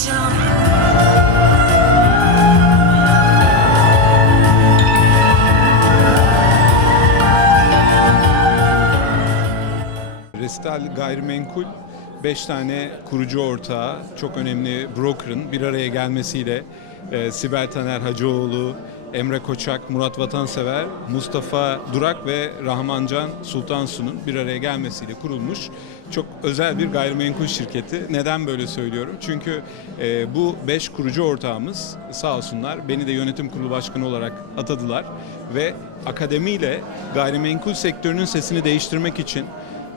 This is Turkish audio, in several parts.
yaşayacağım. Restal Gayrimenkul 5 tane kurucu ortağı, çok önemli broker'ın bir araya gelmesiyle e, Sibel Taner Hacıoğlu, Emre Koçak, Murat Vatansever, Mustafa Durak ve Rahmancan Sultansu'nun bir araya gelmesiyle kurulmuş çok özel bir gayrimenkul şirketi. Neden böyle söylüyorum? Çünkü e, bu 5 kurucu ortağımız sağ olsunlar beni de yönetim kurulu başkanı olarak atadılar ve akademiyle gayrimenkul sektörünün sesini değiştirmek için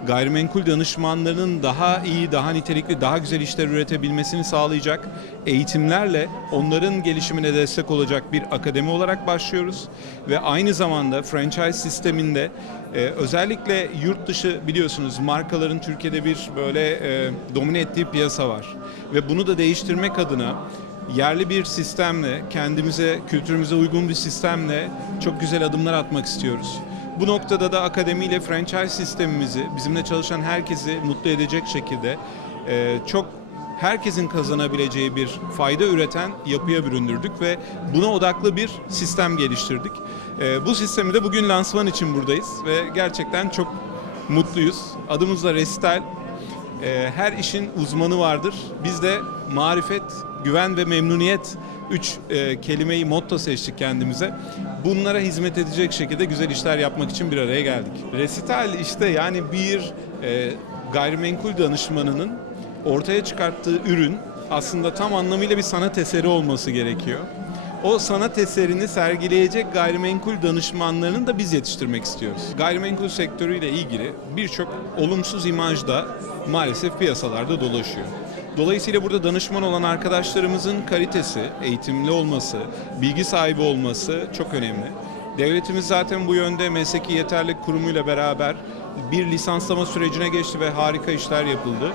gayrimenkul danışmanlarının daha iyi, daha nitelikli, daha güzel işler üretebilmesini sağlayacak eğitimlerle onların gelişimine destek olacak bir akademi olarak başlıyoruz. Ve aynı zamanda franchise sisteminde e, özellikle yurt dışı biliyorsunuz markaların Türkiye'de bir böyle e, domine ettiği piyasa var. Ve bunu da değiştirmek adına yerli bir sistemle, kendimize, kültürümüze uygun bir sistemle çok güzel adımlar atmak istiyoruz. Bu noktada da akademiyle franchise sistemimizi, bizimle çalışan herkesi mutlu edecek şekilde e, çok herkesin kazanabileceği bir fayda üreten yapıya büründürdük ve buna odaklı bir sistem geliştirdik. E, bu sistemi de bugün lansman için buradayız ve gerçekten çok mutluyuz. Adımız da Restal. E, her işin uzmanı vardır. Biz de marifet, güven ve memnuniyet üç e, kelimeyi motto seçtik kendimize. Bunlara hizmet edecek şekilde güzel işler yapmak için bir araya geldik. Resital işte yani bir e, gayrimenkul danışmanının ortaya çıkarttığı ürün aslında tam anlamıyla bir sanat eseri olması gerekiyor. O sanat eserini sergileyecek gayrimenkul danışmanlarını da biz yetiştirmek istiyoruz. Gayrimenkul sektörüyle ilgili birçok olumsuz imaj da maalesef piyasalarda dolaşıyor. Dolayısıyla burada danışman olan arkadaşlarımızın kalitesi, eğitimli olması, bilgi sahibi olması çok önemli. Devletimiz zaten bu yönde mesleki yeterlilik kurumuyla beraber bir lisanslama sürecine geçti ve harika işler yapıldı.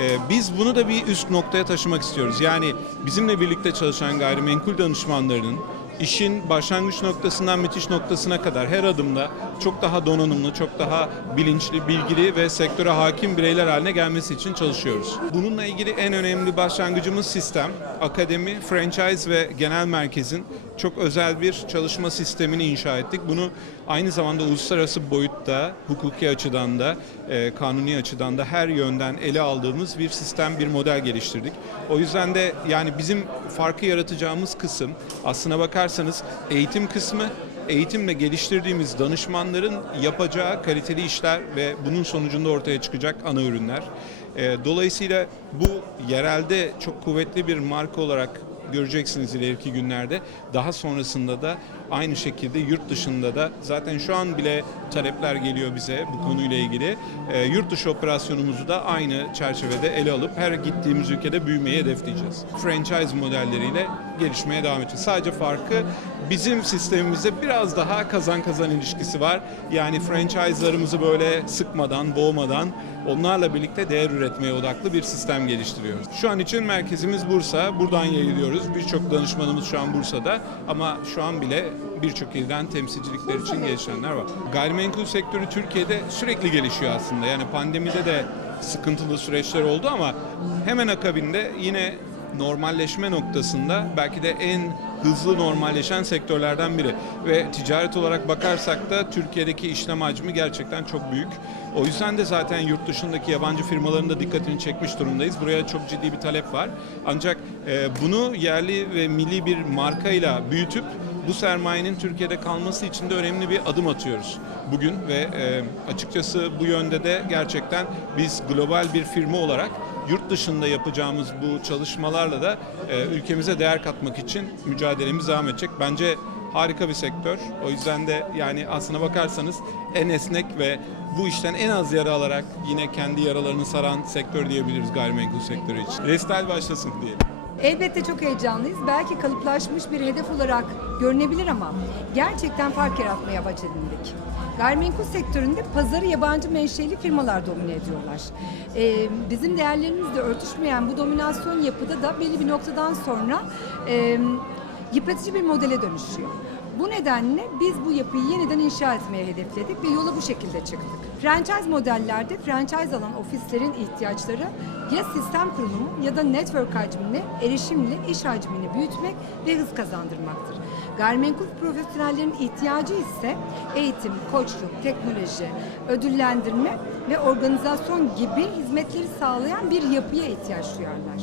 Ee, Biz bunu da bir üst noktaya taşımak istiyoruz. Yani bizimle birlikte çalışan gayrimenkul danışmanlarının işin başlangıç noktasından bitiş noktasına kadar her adımda çok daha donanımlı, çok daha bilinçli, bilgili ve sektöre hakim bireyler haline gelmesi için çalışıyoruz. Bununla ilgili en önemli başlangıcımız sistem. Akademi, franchise ve genel merkezin çok özel bir çalışma sistemini inşa ettik. Bunu aynı zamanda uluslararası boyutta, hukuki açıdan da, e, kanuni açıdan da her yönden ele aldığımız bir sistem, bir model geliştirdik. O yüzden de yani bizim farkı yaratacağımız kısım aslına bakarsanız eğitim kısmı, eğitimle geliştirdiğimiz danışmanların yapacağı kaliteli işler ve bunun sonucunda ortaya çıkacak ana ürünler. E, dolayısıyla bu yerelde çok kuvvetli bir marka olarak göreceksiniz ileriki günlerde. Daha sonrasında da aynı şekilde yurt dışında da zaten şu an bile talepler geliyor bize bu konuyla ilgili. Ee, yurt dışı operasyonumuzu da aynı çerçevede ele alıp her gittiğimiz ülkede büyümeyi hedefleyeceğiz. Franchise modelleriyle gelişmeye devam edeceğiz. Sadece farkı bizim sistemimizde biraz daha kazan kazan ilişkisi var. Yani franchise'larımızı böyle sıkmadan, boğmadan onlarla birlikte değer üretmeye odaklı bir sistem geliştiriyoruz. Şu an için merkezimiz Bursa. Buradan yayılıyoruz. Birçok danışmanımız şu an Bursa'da ama şu an bile birçok ilden temsilcilikler için gelişenler var. Gayrimenkul sektörü Türkiye'de sürekli gelişiyor aslında. Yani pandemide de sıkıntılı süreçler oldu ama hemen akabinde yine normalleşme noktasında belki de en hızlı normalleşen sektörlerden biri. Ve ticaret olarak bakarsak da Türkiye'deki işlem hacmi gerçekten çok büyük. O yüzden de zaten yurt dışındaki yabancı firmaların da dikkatini çekmiş durumdayız. Buraya çok ciddi bir talep var. Ancak e, bunu yerli ve milli bir markayla büyütüp bu sermayenin Türkiye'de kalması için de önemli bir adım atıyoruz bugün ve e, açıkçası bu yönde de gerçekten biz global bir firma olarak yurt dışında yapacağımız bu çalışmalarla da e, ülkemize değer katmak için mücadelemiz devam edecek. Bence harika bir sektör. O yüzden de yani aslına bakarsanız en esnek ve bu işten en az yara alarak yine kendi yaralarını saran sektör diyebiliriz gayrimenkul sektörü için. Restal başlasın diyelim. Elbette çok heyecanlıyız. Belki kalıplaşmış bir hedef olarak görünebilir ama gerçekten fark yaratmaya başladık. Gayrimenkul sektöründe pazarı yabancı menşeli firmalar domine ediyorlar. Ee, bizim değerlerimizle örtüşmeyen bu dominasyon yapıda da belli bir noktadan sonra e, yıpratıcı bir modele dönüşüyor. Bu nedenle biz bu yapıyı yeniden inşa etmeye hedefledik ve yola bu şekilde çıktık. Franchise modellerde franchise alan ofislerin ihtiyaçları ya sistem kurulumu ya da network hacmini, erişimli iş hacmini büyütmek ve hız kazandırmaktır. Gayrimenkul profesyonellerin ihtiyacı ise eğitim, koçluk, teknoloji, ödüllendirme ve organizasyon gibi hizmetleri sağlayan bir yapıya ihtiyaç duyarlar.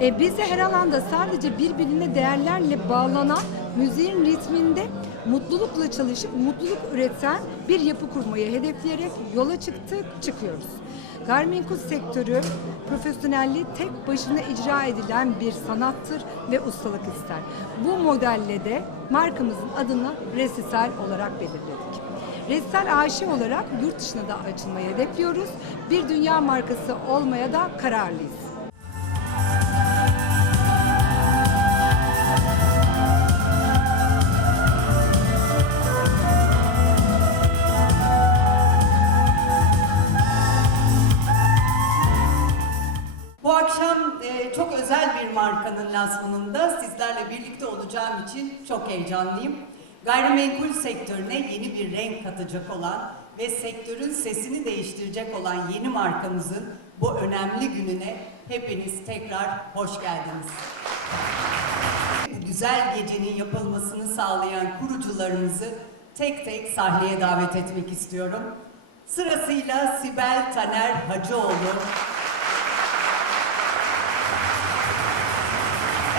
E, biz de her alanda sadece birbirine değerlerle bağlanan müziğin ritminde mutlulukla çalışıp mutluluk üreten bir yapı kurmayı hedefleyerek yola çıktık, çıkıyoruz. Gayrimenkul sektörü profesyonelliği tek başına icra edilen bir sanattır ve ustalık ister. Bu modelle de markamızın adını Resisal olarak belirledik. Resisal AŞ olarak yurt dışına da açılmayı hedefliyoruz. Bir dünya markası olmaya da kararlıyız. Bir markanın lansmanında sizlerle birlikte olacağım için çok heyecanlıyım. Gayrimenkul sektörüne yeni bir renk katacak olan ve sektörün sesini değiştirecek olan yeni markamızın bu önemli gününe hepiniz tekrar hoş geldiniz. Bu güzel gecenin yapılmasını sağlayan kurucularımızı tek tek sahneye davet etmek istiyorum. Sırasıyla Sibel Taner Hacıoğlu,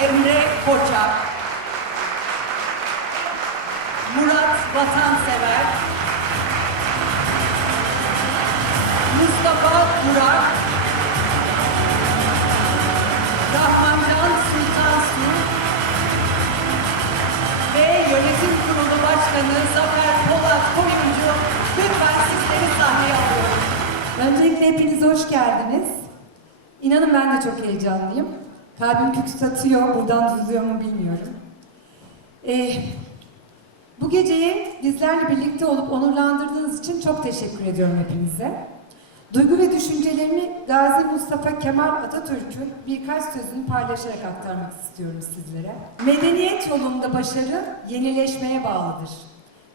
Emre Koçak, Murat Vatansever, Mustafa Burak, Rahmancan Sultansu ve Yönetim Kurulu Başkanı Zafer Polat Koyuncu lütfen sizleri sahneye alıyorum. Öncelikle hepiniz hoş geldiniz. İnanın ben de çok heyecanlıyım. Kalbim küt atıyor, buradan duyuluyor mu bilmiyorum. Ee, bu geceyi bizlerle birlikte olup onurlandırdığınız için çok teşekkür ediyorum hepinize. Duygu ve düşüncelerimi Gazi Mustafa Kemal Atatürk'ün birkaç sözünü paylaşarak aktarmak istiyorum sizlere. Medeniyet yolunda başarı yenileşmeye bağlıdır.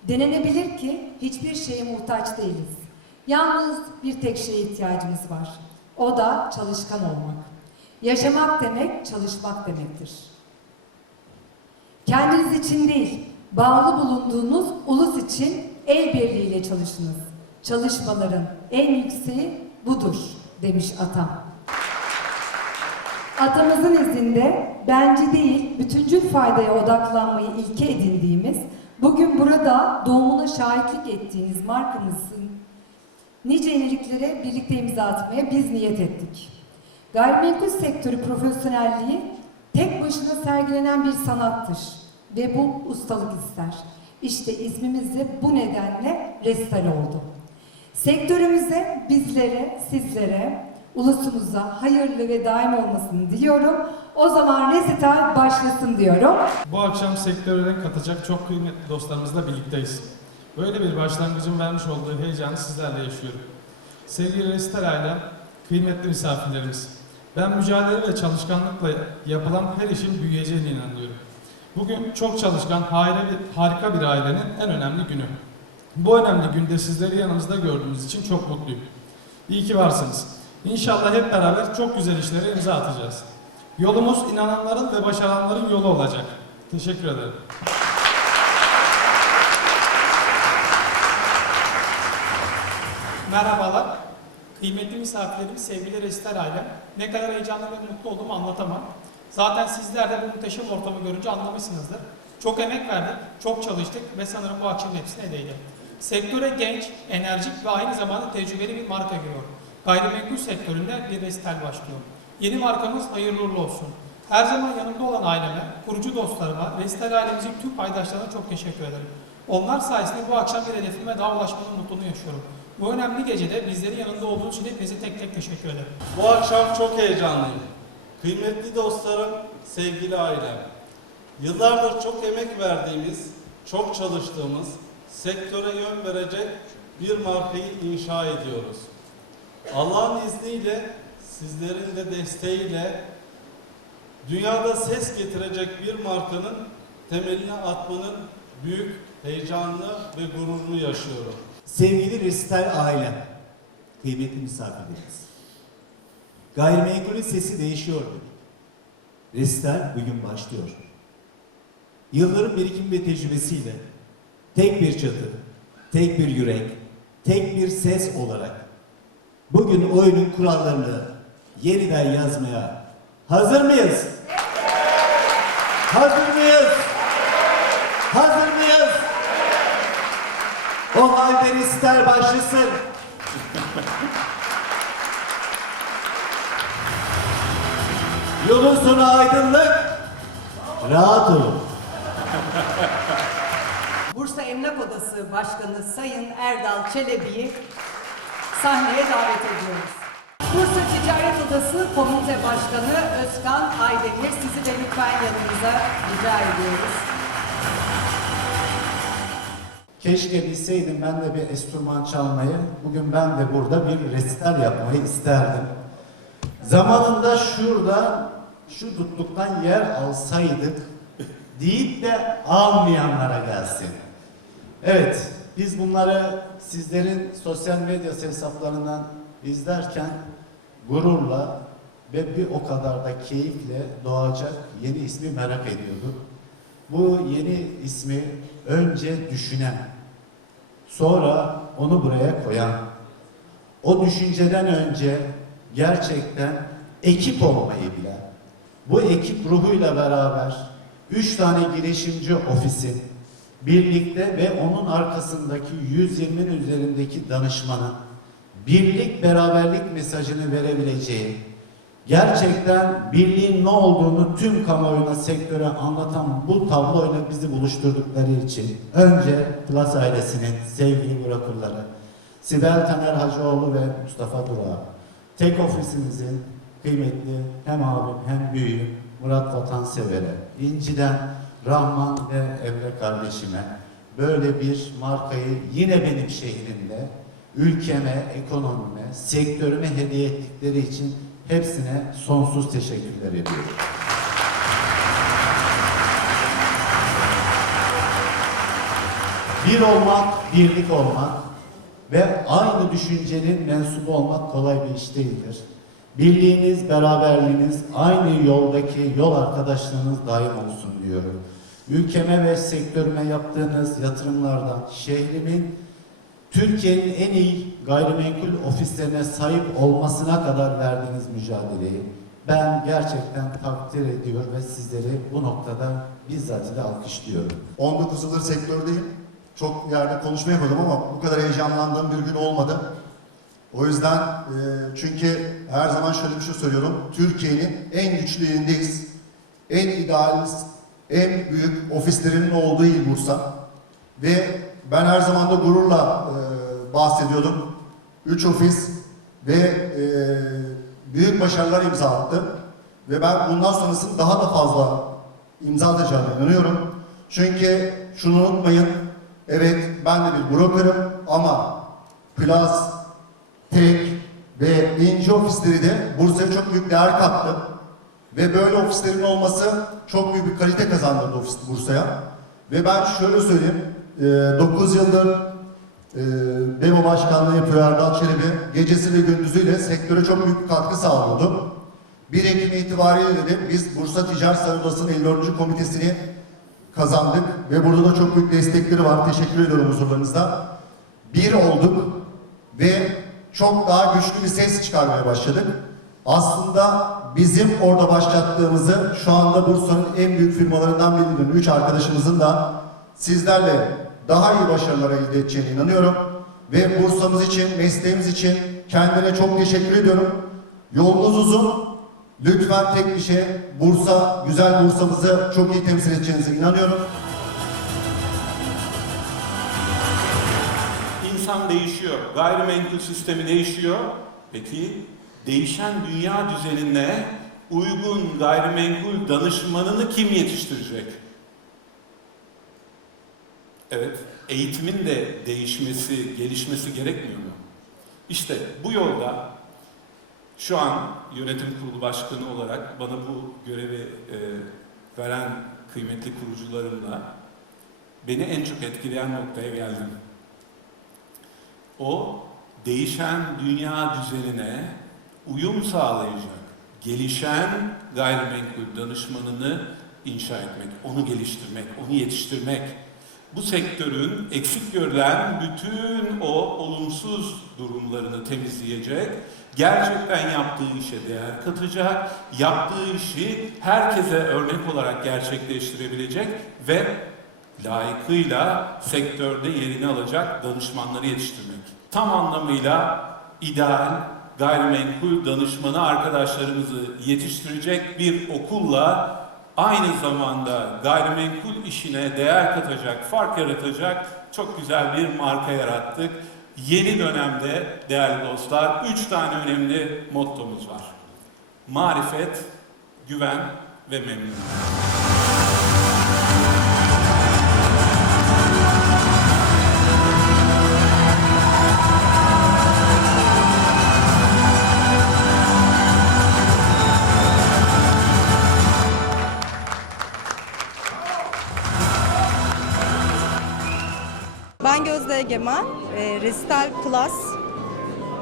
Denenebilir ki hiçbir şeye muhtaç değiliz. Yalnız bir tek şeye ihtiyacımız var. O da çalışkan olmak. Yaşamak demek çalışmak demektir. Kendiniz için değil, bağlı bulunduğunuz ulus için el birliğiyle çalışınız. Çalışmaların en yükseği budur demiş atam. Atamızın izinde bence değil, bütüncül faydaya odaklanmayı ilke edindiğimiz, bugün burada doğumuna şahitlik ettiğiniz markamızın nice yeniliklere birlikte imza atmaya biz niyet ettik. Gayrimenkul sektörü profesyonelliği tek başına sergilenen bir sanattır ve bu ustalık ister. İşte ismimiz bu nedenle Restal oldu. Sektörümüze, bizlere, sizlere, ulusumuza hayırlı ve daim olmasını diliyorum. O zaman resital başlasın diyorum. Bu akşam sektöre katacak çok kıymetli dostlarımızla birlikteyiz. Böyle bir başlangıcın vermiş olduğu heyecanı sizlerle yaşıyorum. Sevgili Resital ailem, kıymetli misafirlerimiz, ben mücadele ve çalışkanlıkla yapılan her işin büyüyeceğine inanıyorum. Bugün çok çalışkan, harika bir, ailenin en önemli günü. Bu önemli günde sizleri yanımızda gördüğümüz için çok mutluyum. İyi ki varsınız. İnşallah hep beraber çok güzel işlere imza atacağız. Yolumuz inananların ve başaranların yolu olacak. Teşekkür ederim. Merhabalar. Kıymetli misafirlerim, sevgili Resital ailem. Ne kadar heyecanlı ve mutlu olduğumu anlatamam. Zaten sizler de bu muhteşem ortamı görünce anlamışsınızdır. Çok emek verdik, çok çalıştık ve sanırım bu akşam hepsine değdi. Sektöre genç, enerjik ve aynı zamanda tecrübeli bir marka giriyor. Gayrimenkul sektöründe bir Resital başlıyor. Yeni markamız hayırlı uğurlu olsun. Her zaman yanımda olan aileme, kurucu dostlarıma, Resital ailemizin tüm paydaşlarına çok teşekkür ederim. Onlar sayesinde bu akşam bir hedefime daha ulaşmanın mutluluğunu yaşıyorum. Bu önemli gecede bizlerin yanında olduğunuz için hepinize tek tek teşekkür ederim. Bu akşam çok heyecanlıyım. Kıymetli dostlarım, sevgili ailem. Yıllardır çok emek verdiğimiz, çok çalıştığımız, sektöre yön verecek bir markayı inşa ediyoruz. Allah'ın izniyle, sizlerin de desteğiyle dünyada ses getirecek bir markanın temelini atmanın büyük heyecanlı ve gururlu yaşıyorum. Sevgili Ristel aile, kıymetli misafirlerimiz. Gayrimenkulün sesi değişiyor. Ristel bugün başlıyor. Yılların birikim ve tecrübesiyle tek bir çatı, tek bir yürek, tek bir ses olarak bugün oyunun kurallarını yeniden yazmaya? Hazır mıyız? Hazır mıyız? O halde ister başlasın. Yolun sonu aydınlık. Rahat olun. Bursa Emlak Odası Başkanı Sayın Erdal Çelebi'yi sahneye davet ediyoruz. Bursa Ticaret Odası Komite Başkanı Özkan Aydemir sizi de lütfen yanımıza rica ediyoruz. Keşke bilseydim ben de bir enstrüman çalmayı. Bugün ben de burada bir resital yapmayı isterdim. Zamanında şurada şu tutluktan yer alsaydık deyip de almayanlara gelsin. Evet, biz bunları sizlerin sosyal medya hesaplarından izlerken gururla ve bir o kadar da keyifle doğacak yeni ismi merak ediyorduk. Bu yeni ismi önce düşünen, sonra onu buraya koyan, o düşünceden önce gerçekten ekip olmayı bilen, bu ekip ruhuyla beraber üç tane girişimci ofisi birlikte ve onun arkasındaki 120'nin üzerindeki danışmanın birlik beraberlik mesajını verebileceği, gerçekten birliğin ne olduğunu tüm kamuoyuna, sektöre anlatan bu tabloyla bizi buluşturdukları için önce Plus ailesinin sevgili bırakırları, Sibel Taner Hacıoğlu ve Mustafa Durağı, tek ofisimizin kıymetli hem abim hem büyüğüm Murat Vatansever'e, İnci'den Rahman ve Emre kardeşime böyle bir markayı yine benim şehrimde ülkeme, ekonomime, sektörüme hediye ettikleri için hepsine sonsuz teşekkürler ediyorum. Bir olmak, birlik olmak ve aynı düşüncenin mensubu olmak kolay bir iş değildir. Birliğiniz, beraberliğiniz, aynı yoldaki yol arkadaşlığınız daim olsun diyorum. Ülkeme ve sektörüme yaptığınız yatırımlardan, şehrimin Türkiye'nin en iyi gayrimenkul ofislerine sahip olmasına kadar verdiğiniz mücadeleyi ben gerçekten takdir ediyor ve sizleri bu noktada bizzat ile alkışlıyorum. 19 yıldır sektördeyim. Çok yerde konuşma yapmadım ama bu kadar heyecanlandığım bir gün olmadı. O yüzden e, çünkü her zaman şöyle bir şey söylüyorum. Türkiye'nin en güçlü yerindeyiz. En idealist, en büyük ofislerinin olduğu il Bursa. Ve ben her zaman da gururla e, bahsediyordum. 3 ofis ve e, büyük başarılar imza attı. Ve ben bundan sonrasını daha da fazla imza atacağına inanıyorum. Çünkü şunu unutmayın, evet ben de bir brokerım ama Plus, Tek ve İnci ofisleri de Bursa'ya çok büyük değer kattı. Ve böyle ofislerin olması çok büyük bir kalite kazandırdı ofis Bursa'ya. Ve ben şöyle söyleyeyim, 9 yıldır e, BEMO Başkanlığı yapıyor Erdal Çelebi. Gecesi ve gündüzüyle sektöre çok büyük katkı sağlıyordu. 1 Ekim itibariyle de biz Bursa Ticaret Sanayi Odası'nın 54. komitesini kazandık ve burada da çok büyük destekleri var. Teşekkür ediyorum huzurlarınızda. Bir olduk ve çok daha güçlü bir ses çıkarmaya başladık. Aslında bizim orada başlattığımızı şu anda Bursa'nın en büyük firmalarından birinin üç arkadaşımızın da sizlerle daha iyi başarılar elde edeceğine inanıyorum. Ve Bursa'mız için, mesleğimiz için kendine çok teşekkür ediyorum. Yolunuz uzun. Lütfen tek bir şey, Bursa, güzel Bursa'mızı çok iyi temsil edeceğinize inanıyorum. İnsan değişiyor, gayrimenkul sistemi değişiyor. Peki değişen dünya düzenine uygun gayrimenkul danışmanını kim yetiştirecek? Evet, eğitimin de değişmesi, gelişmesi gerekmiyor mu? İşte bu yolda şu an yönetim kurulu başkanı olarak bana bu görevi e, veren kıymetli kurucularımla beni en çok etkileyen noktaya geldim. O değişen dünya düzenine uyum sağlayacak, gelişen gayrimenkul danışmanını inşa etmek, onu geliştirmek, onu yetiştirmek. Bu sektörün eksik görülen bütün o olumsuz durumlarını temizleyecek, gerçekten yaptığı işe değer katacak, yaptığı işi herkese örnek olarak gerçekleştirebilecek ve layıkıyla sektörde yerini alacak danışmanları yetiştirmek. Tam anlamıyla ideal gayrimenkul danışmanı arkadaşlarımızı yetiştirecek bir okulla aynı zamanda gayrimenkul işine değer katacak, fark yaratacak çok güzel bir marka yarattık. Yeni dönemde değerli dostlar üç tane önemli mottomuz var. Marifet, güven ve memnuniyet. Gözde Egemen, e, Restal Plus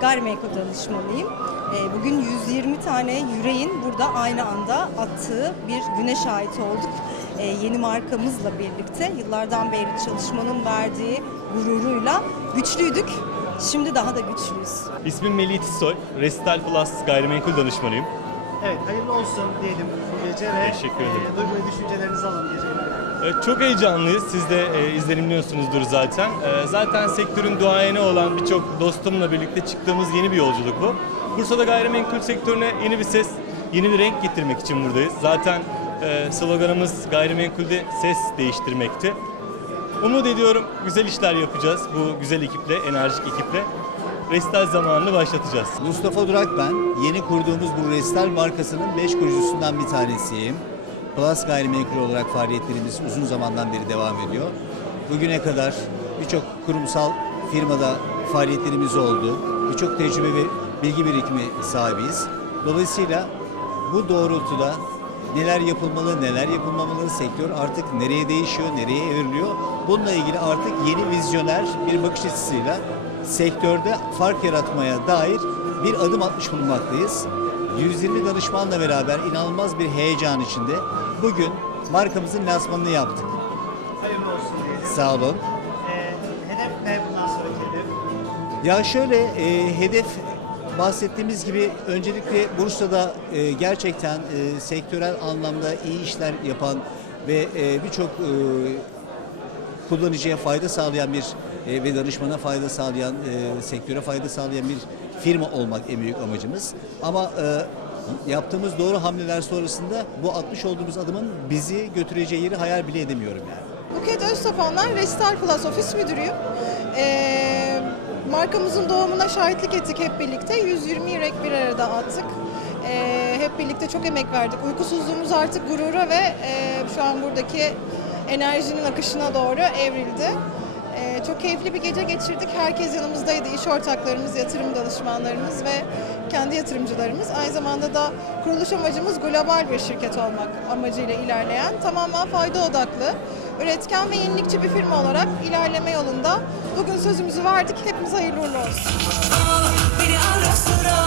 gayrimenkul danışmanıyım. E, Bugün 120 tane yüreğin burada aynı anda attığı bir güne şahit olduk. E, Yeni markamızla birlikte yıllardan beri çalışmanın verdiği gururuyla güçlüydük. Şimdi daha da güçlüyüz. İsmim Melih Tisoy, Restal Plus gayrimenkul danışmanıyım. Evet, hayırlı olsun diyelim bu gece ve Teşekkür ederim. e, duygu ve düşüncelerinizi alakalı. Evet, çok heyecanlıyız. Siz de e, izlenimliyorsunuzdur zaten. E, zaten sektörün duayeni olan birçok dostumla birlikte çıktığımız yeni bir yolculuk bu. Bursa'da gayrimenkul sektörüne yeni bir ses, yeni bir renk getirmek için buradayız. Zaten e, sloganımız gayrimenkulde ses değiştirmekti. Umut ediyorum güzel işler yapacağız bu güzel ekiple, enerjik ekiple. Restal zamanını başlatacağız. Mustafa Durak ben. Yeni kurduğumuz bu Restal markasının 5 kurucusundan bir tanesiyim. Plus gayrimenkul olarak faaliyetlerimiz uzun zamandan beri devam ediyor. Bugüne kadar birçok kurumsal firmada faaliyetlerimiz oldu. Birçok tecrübe ve bilgi birikimi sahibiyiz. Dolayısıyla bu doğrultuda neler yapılmalı, neler yapılmamalı, sektör artık nereye değişiyor, nereye evriliyor. Bununla ilgili artık yeni vizyoner bir bakış açısıyla sektörde fark yaratmaya dair bir adım atmış bulunmaktayız. 120 danışmanla beraber inanılmaz bir heyecan içinde bugün markamızın lansmanını yaptık. Hayırlı olsun diyelim. Sağ olun. E, hedef ne bundan sonraki hedef? Ya şöyle e, hedef bahsettiğimiz gibi öncelikle Bursa'da e, gerçekten e, sektörel anlamda iyi işler yapan ve e, birçok e, kullanıcıya fayda sağlayan bir e, ve danışmana fayda sağlayan, e, sektöre fayda sağlayan bir firma olmak en büyük amacımız. Ama e, yaptığımız doğru hamleler sonrasında bu atmış olduğumuz adımın bizi götüreceği yeri hayal bile edemiyorum yani. Buket Öztapanlar Restal Plus ofis müdürüyüm. Ee, markamızın doğumuna şahitlik ettik hep birlikte. 120 yürek bir arada attık. Ee, hep birlikte çok emek verdik. Uykusuzluğumuz artık gurura ve e, şu an buradaki enerjinin akışına doğru evrildi. Çok keyifli bir gece geçirdik. Herkes yanımızdaydı. İş ortaklarımız, yatırım danışmanlarımız ve kendi yatırımcılarımız. Aynı zamanda da kuruluş amacımız global bir şirket olmak amacıyla ilerleyen, tamamen fayda odaklı, üretken ve yenilikçi bir firma olarak ilerleme yolunda. Bugün sözümüzü verdik. Hepimize hayırlı uğurlu olsun. Beni ara sıra